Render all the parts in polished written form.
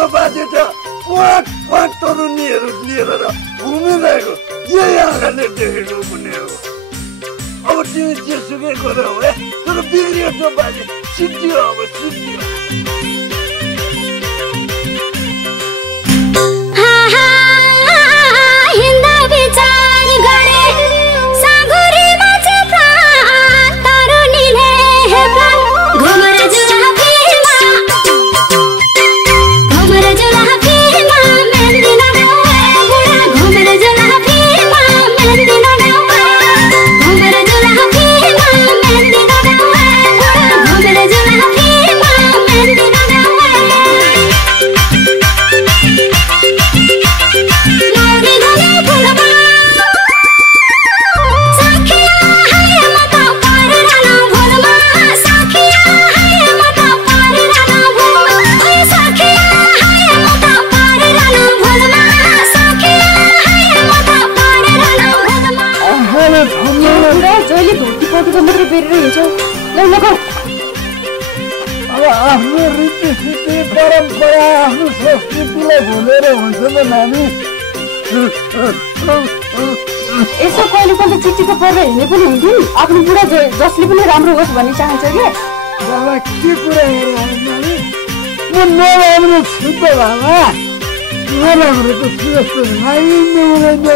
बिग्रिएको बाजे त पाँच पाँच तरुनीहरू लिएर घुमिरहेको यही आँखाले देखेको हुने हो। अब तिमी जेसुकै गरौ है, तर बिग्रिएको बाजे सिद्धियो, अब सिद्धियो। आफ्नो रीतिसिद्धि परम्परा आफ्नो संस्कृतिलाई भुलेर हुन्छ त नानी। यसो कहिले कहिले चिट्ठीको परेर हिँड्ने पनि हुन्थ्यो। आफ्नो बुढा जसले पनि राम्रो होस् भन्ने चाहन्छ कि बाबा के कुरा हेरेर नानी, म नराम्रो छु त बाबा, नराम्रो त छु जस्तो लागिन्थ्यो मलाई त।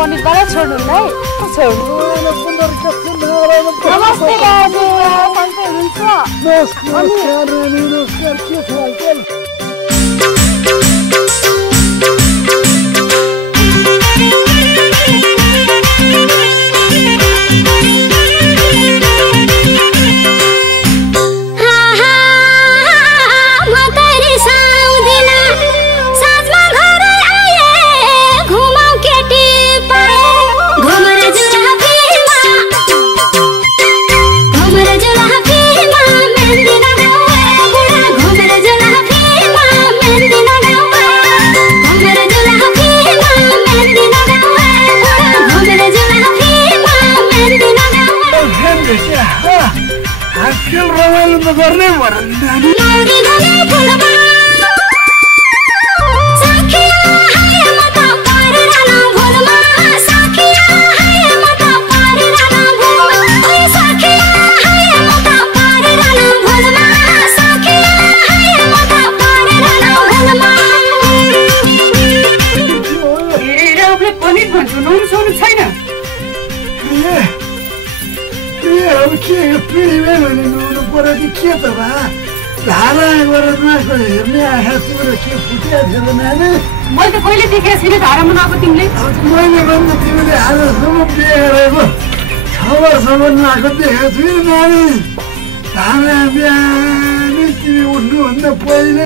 पण्डित बाबा छोड्नुहुन्न है, छोड्नु। नमस्ते बाजे, सन्चै हुनुहुन्छ? नमस्कार नमस्कार, के छ हालचाल? गर्ने के त बा धारा गरेर नआएको हेर्ने आँखा तिम्रो के फुटेको थियो र नानी? मैले त कहिले देखेको छैन धारामा नआएको तिमीले। मैले भन्दा तिमीले आजसम्म बिहे गरेको 6 वर्षसम्म नआएको देखेको छु नि नानी। धारा बिहानी तिमी उठ्नुभन्दा पहिले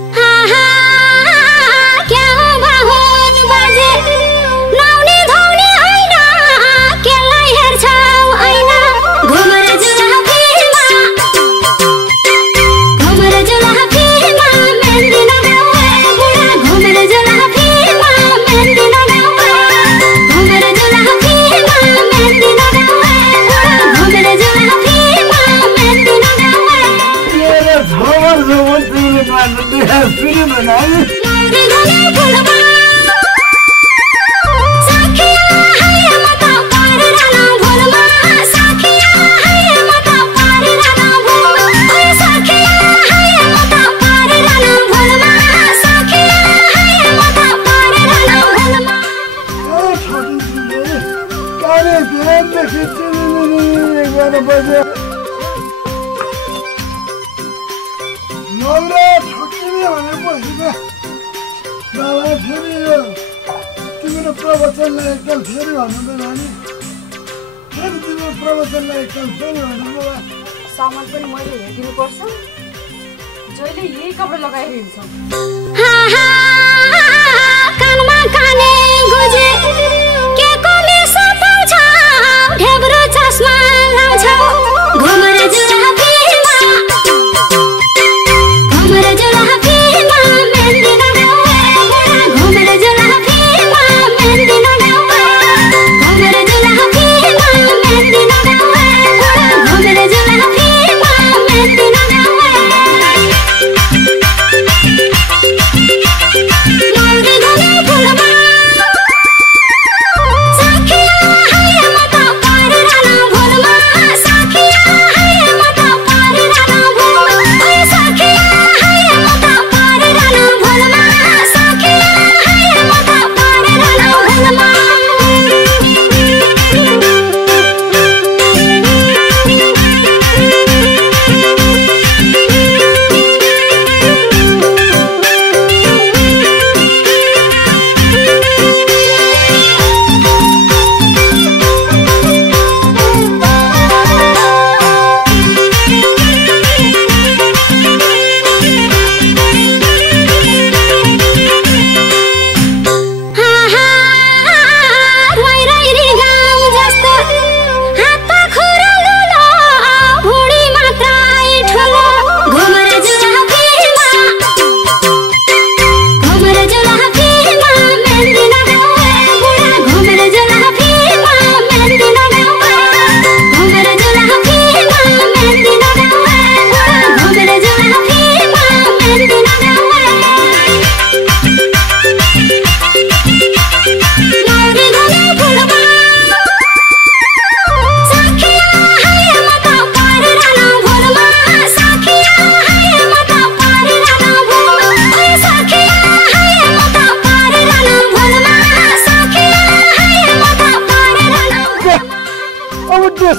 गर्नुपर्छ नौरा ठक्किने भनेपछि त बाबा फेरि यो तिम्रो प्रवचनलाई एकताल फेरि भन्नुहुँदैन नि फेरि तिम्रो प्रवचनलाई एकताल फेरि भन्नु बाबा सामान पनि मैले हेरिदिनुपर्छ जहिले यही कपडा लगाएर हिँड्छौ कानमा काने गुजे के को मेसो पाउँछ ढेब्रो चस्मा लाउँछ घुमर जुराफीमा मेहन्दी लगाउँ घुमर जुराफीमा मेहन्दी लगाउँ घुमर जुराफीमा मेहन्दी लगाउँ घुमर जुराफीमा मेहन्दी लगाउँ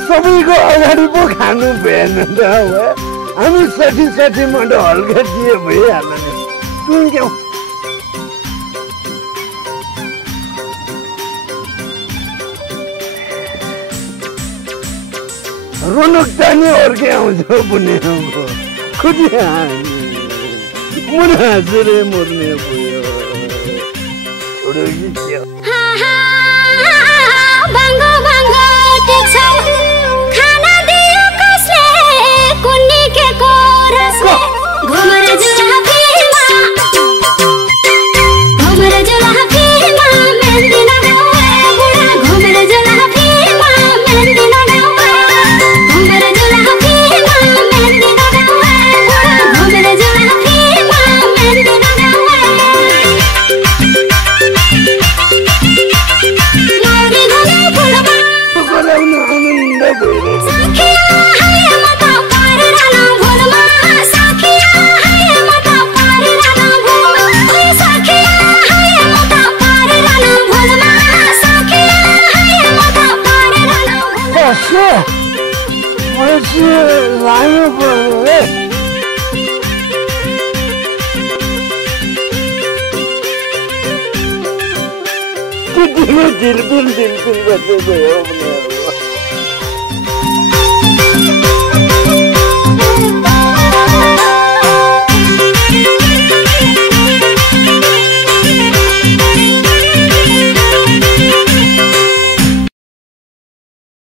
सबैको अगाडि पो खानु भएन त हामी 60 मन्ड हल्का दिए भइहाल्यो नि टुङ्क्यौ रोनक जाने अर्कै आउँछ पुण्य खुदी मुना हाँसेर मर्ने भयो छोडो कि लायो पर्यो झिलपिल बस्दै गयो